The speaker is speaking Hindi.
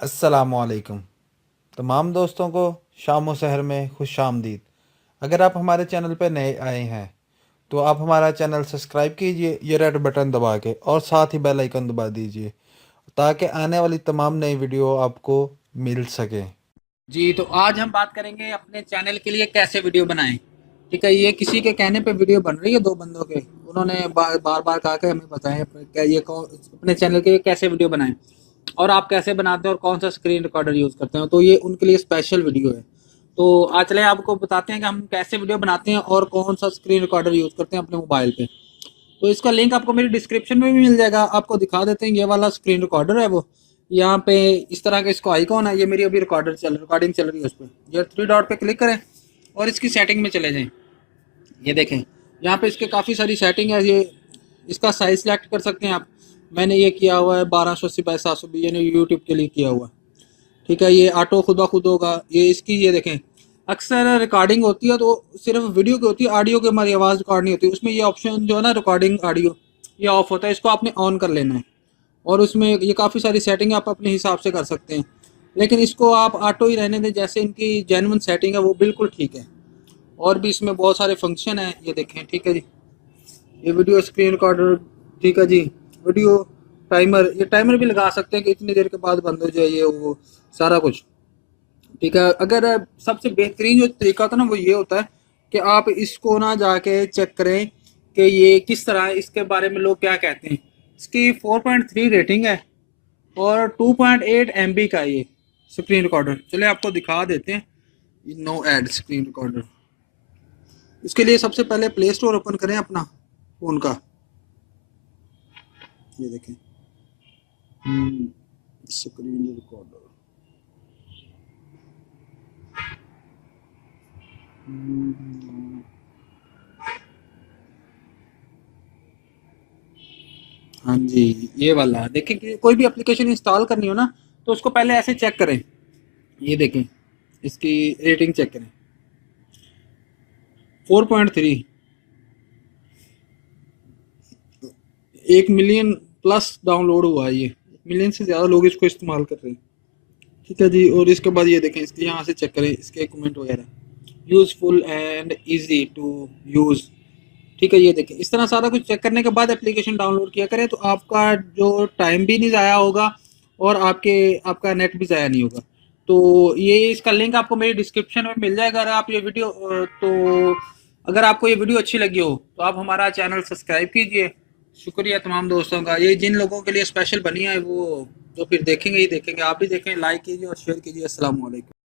अस्सलामुअलैकुम। तमाम दोस्तों को शाम व सहर में खुश आमदीद। अगर आप हमारे चैनल पर नए आए हैं तो आप हमारा चैनल सब्सक्राइब कीजिए ये रेड बटन दबा के, और साथ ही बेल आइकन दबा दीजिए ताकि आने वाली तमाम नई वीडियो आपको मिल सके। जी, तो आज हम बात करेंगे अपने चैनल के लिए कैसे वीडियो बनाएं। ठीक है, ये किसी के कहने पे वीडियो बन रही है, दो बंदों के। उन्होंने बार बार बार कहा कि हमें बताएं क्या ये अपने चैनल के लिए कैसे वीडियो बनाएं और आप कैसे बनाते हैं और कौन सा स्क्रीन रिकॉर्डर यूज़ करते हैं। तो ये उनके लिए स्पेशल वीडियो है। तो आज चले आपको बताते हैं कि हम कैसे वीडियो बनाते हैं और कौन सा स्क्रीन रिकॉर्डर यूज़ करते हैं अपने मोबाइल पे। तो इसका लिंक आपको मेरी डिस्क्रिप्शन में भी मिल जाएगा। आपको दिखा देते हैं, ये वाला स्क्रीन रिकॉर्डर है वो। यहाँ पे इस तरह का इसको आइकॉन है, ये मेरी अभी रिकॉर्डिंग चल रही है उस पर। ये थ्री डॉट पे क्लिक करें और इसकी सेटिंग में चले जाएं। ये देखें, यहाँ पे इसके काफ़ी सारी सेटिंग है। ये इसका साइज सेलेक्ट कर सकते हैं आप। मैंने ये किया हुआ है 1280 बाई 720, यानी यूट्यूब के लिए किया हुआ है। ठीक है, ये ऑटो खुद ब खुद होगा। ये इसकी ये देखें, अक्सर रिकॉर्डिंग होती है तो सिर्फ वीडियो की होती है, ऑडियो की हमारी आवाज़ रिकॉर्ड नहीं होती। उसमें ये ऑप्शन जो है ना, रिकॉर्डिंग ऑडियो, ये ऑफ होता है। इसको आपने ऑन कर लेना है और उसमें ये काफ़ी सारी सेटिंग आप अपने हिसाब से कर सकते हैं। लेकिन इसको आप ऑटो ही रहने दें, जैसे इनकी जेन्युइन सेटिंग है वो बिल्कुल ठीक है। और भी इसमें बहुत सारे फंक्शन हैं, ये देखें। ठीक है जी, ये वीडियो स्क्रीन रिकॉर्डर। ठीक है जी, वीडियो टाइमर, ये टाइमर भी लगा सकते हैं कि इतनी देर के बाद बंद हो जाए, ये वो सारा कुछ। ठीक है, अगर सबसे बेहतरीन जो तरीका होता है ना, वो ये होता है कि आप इसको ना जाके चेक करें कि ये किस तरह है, इसके बारे में लोग क्या कहते हैं। इसकी 4.3 रेटिंग है और 2.8 MB का है ये स्क्रीन रिकॉर्डर। चलिए आपको दिखा देते हैं। No ad screen recorder. इसके लिए सबसे पहले प्ले स्टोर ओपन करें अपना फ़ोन का। ये देखें, स्क्रीन रिकॉर्डर। हाँ जी, ये वाला देखिए कि कोई भी एप्लीकेशन इंस्टॉल करनी हो ना, तो उसको पहले ऐसे चेक करें। ये देखें, इसकी रेटिंग चेक करें, 4.3। 1 मिलियन प्लस डाउनलोड हुआ है ये। 1 मिलियन से ज़्यादा लोग इसको इस्तेमाल कर रहे हैं। ठीक है जी, और इसके बाद ये देखें, इसके यहाँ से चेक करें इसके कमेंट वगैरह, useful and easy to use. ठीक है, ये देखें। इस तरह सारा कुछ चेक करने के बाद एप्लीकेशन डाउनलोड किया करें, तो आपका जो टाइम भी नहीं ज़ाया होगा और आपका नेट भी ज़ाया नहीं होगा। तो ये इसका लिंक आपको मेरी डिस्क्रिप्शन में मिल जाएगा। अगर आप ये वीडियो तो अगर आपको ये वीडियो अच्छी लगी हो तो आप हमारा चैनल सब्सक्राइब कीजिए। शुक्रिया तमाम दोस्तों का। ये जिन लोगों के लिए स्पेशल बनी है वो तो फिर देखेंगे ही देखेंगे। आप भी देखें, लाइक कीजिए और शेयर कीजिए। अस्सलाम वालेकुम।